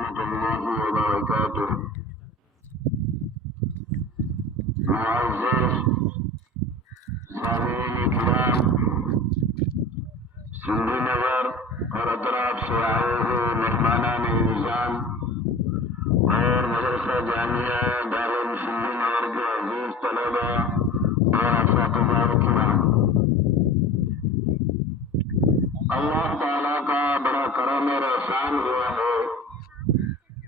ورحمة الله وبركاته. معزز سامعین کرام، سندھی نگر اور اطراف سے آئے ہوئے مہمانان نظام اور مدرسہ جامعہ دارالعلوم سندھی نگر کے عزیز طلبہ اور اساتذہ کرام، اللہ تعالیٰ کا بڑا کرم اور احسان ہوا ہے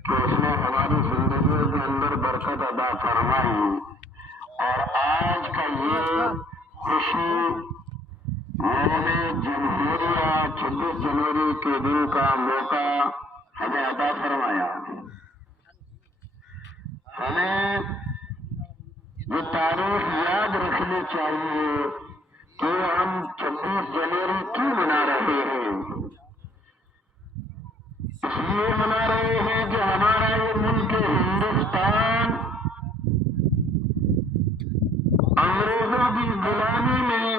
کہ اس نے ہماری زندگیوں کے اندر برکت عطا فرمائی اور آج کا یہ خوشی یوم جمہوریہ 26 جنوری کے دن کا موقع ہمیں عطا فرمایا۔ ہمیں یہ تاریخ یاد رکھنی چاہیے کہ ہم 26 جنوری کیوں منا رہے ہیں۔ اس لیے منا رہے ہیں کہ ہمارا یہ ملک ہندوستان انگریزوں کی غلامی میں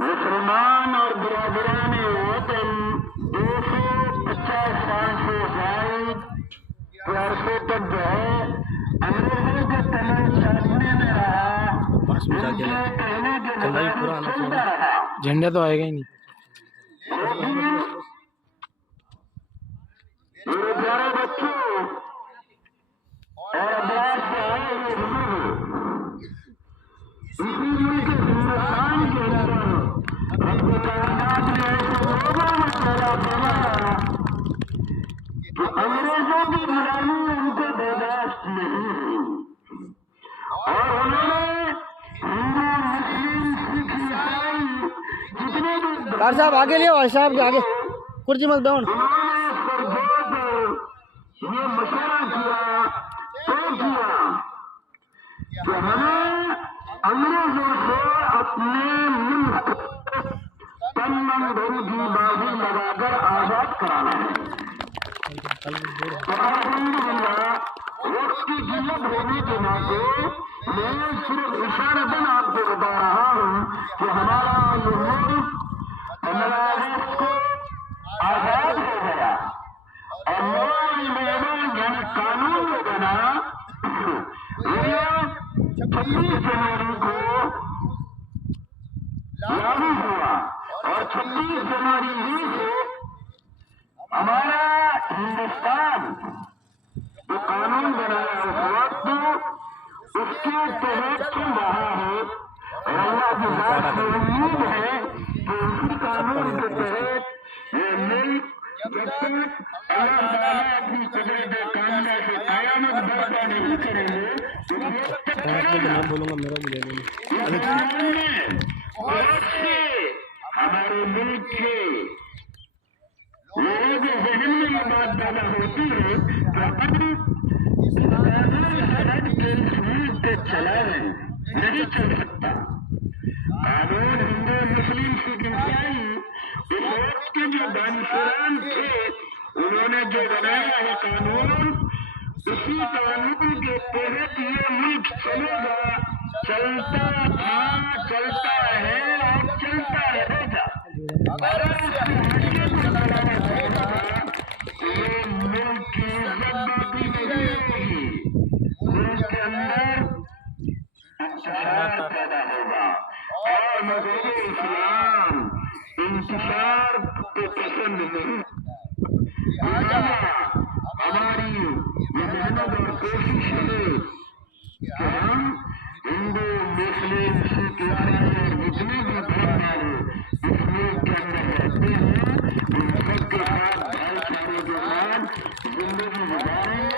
مسلمان اور برادران وطن 250 سال سے زائد کے عرصے تک جو ہے انگریزوں کے تلے چاٹنے میں رہا، ان کے کہنے کے مطابق چلتا رہا۔ جھنڈا تو آئے گا ہی نہیں۔ میرے پیارے بچوں اور ابلاس سے آئے ہوئے بزرگ، اسی ملک ہندوستان کے اندر رب کائنات نے ایسے لوگوں میں پیدا فرمایا کہ انگریزوں کی غلامی ان کو برداشت نہیں ہوئی اور انہوں نے ہندو مسلم سکھ عیسائی جتنے بھی ڈاکٹر صاحب آگے لے آؤ، صاحب کے آگے کرسی مت ڈاؤن۔ انہوں نے اس پر زور کر یہ مشورہ کیا، طے کیا کہ ہمیں انگریزوں سے اپنے ملک تن من دھن کی بازی لگا کر آزاد کرانا ہے۔ تو الحمدللہ وقت کی قلت ہونے کے ناطے میں صرف اشارتاً آپ کو بتا رہا ہوں کہ ہمارا یہ ملک 15 اگست کو آزاد ہو گیا اور نئی میدان یعنی قانون جو بنا یہ 26 جنوری کو لاگو ہوا اور 26 جنوری ہی سے ہمارا ہندوستان جو قانون بنایا اس وقت اس کے تحت چل رہا ہے اور اللہ کی ذات سے امید ہے کہ اسی قانون کے تحت یہ ملک جب تک اللہ تعالیٰ اپنی قدرت کاملہ سے قیامت برپا نہیں کریں گے اس وقت تک چلے گا۔ ہندوستان میں بہت سے ہمارے ملک کے لوگوں کے ذہن میں یہ بات پیدا ہوتی ہے کہ ہم اس قانون سرحد کے سمت پہ چلا رہے ہیں، نہیں چل سکتا۔ قانون ہندو مسلم سکھ عیسائی اس وقت کے جو دانشوران تھے انہوں نے جو بنایا ہے قانون، اسی قانون کے تحت یہ ملک چلے گا، چلتا تھا، چلتا ہے اور چلتا رہے گا۔ اگر اس کی حیثیت کو بڑھانا چاہے گا تو یہ ملک کی عزت باقی نہیں ہوگی، ملک کے اندر انتشار پیدا ہوگا اور مذہب اسلام انتشار کو پسند نہیں۔ ہماری یہ محنت اور کوشش ہے کہ ہم ہندو مسلم سکھ عیسائی اور جتنے بھی دھرم والے اس ملک کے اندر رہتے ہیں ان سب کے ساتھ بھائی چارے کے ساتھ زندگی گزاریں۔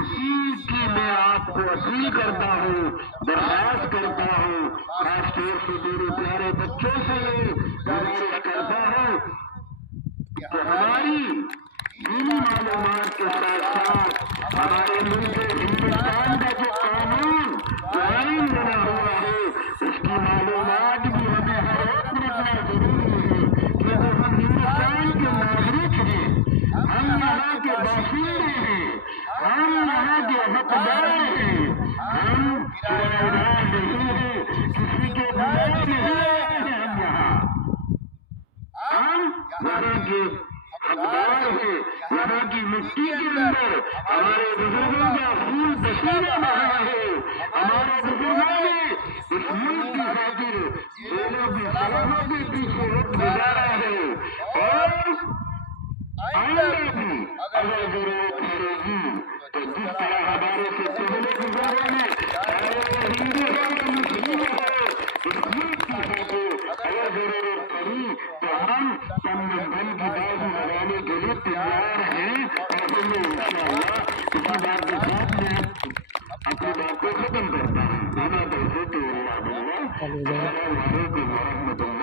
اسی کی میں آپ کو اپیل کرتا ہوں، درخواست کرتا ہوں، خاص طور سے میرے پیارے بچوں سے گزارش کرتا ہوں کہ ہماری دینی معلومات کے ساتھ ساتھ ہمارے ملک ہندوستان کا جو قانون آئین بنا ہوا ہے اس کی معلومات بھی ہمیں ہر وقت رکھنا ضروری ہے، کیونکہ ہم ہندوستان کے ناگرک ہیں، ہم یہاں کے باشندے ہیں، ہم یہاں کے حقدار ہیں، ہم کرایہ دار نہیں ہیں، کسی کے بلائے نہیں آئے ہیں، ہم یہاں کے حقدار ہے یہاں کی مٹی کے اندر ہمارے بزرگوں کا خون پسینہ بہا ہے ہمارے بزرگوں نے اس ملک کی خاطر دونوں کی سرحدوں کے پیچھے وقت گزارا ہے اور آئندہ بھی اگر ضرورت پڑے گی تو جس طرح ہمارے سے پہلے گزارے ہیں ہندو ہو مسلم ہو اس ملک کی خاطر اگر ضرورت پڑی تو ہم تن کی بازی لگانے کے لیے تیار ہیں اور ہمیں انشاءاللہ اسی بات کے ساتھ میں اپنی بات کو ختم کرتا ہوں اللہ توفیق اللہ السلام علیکم ورحمۃ اللہ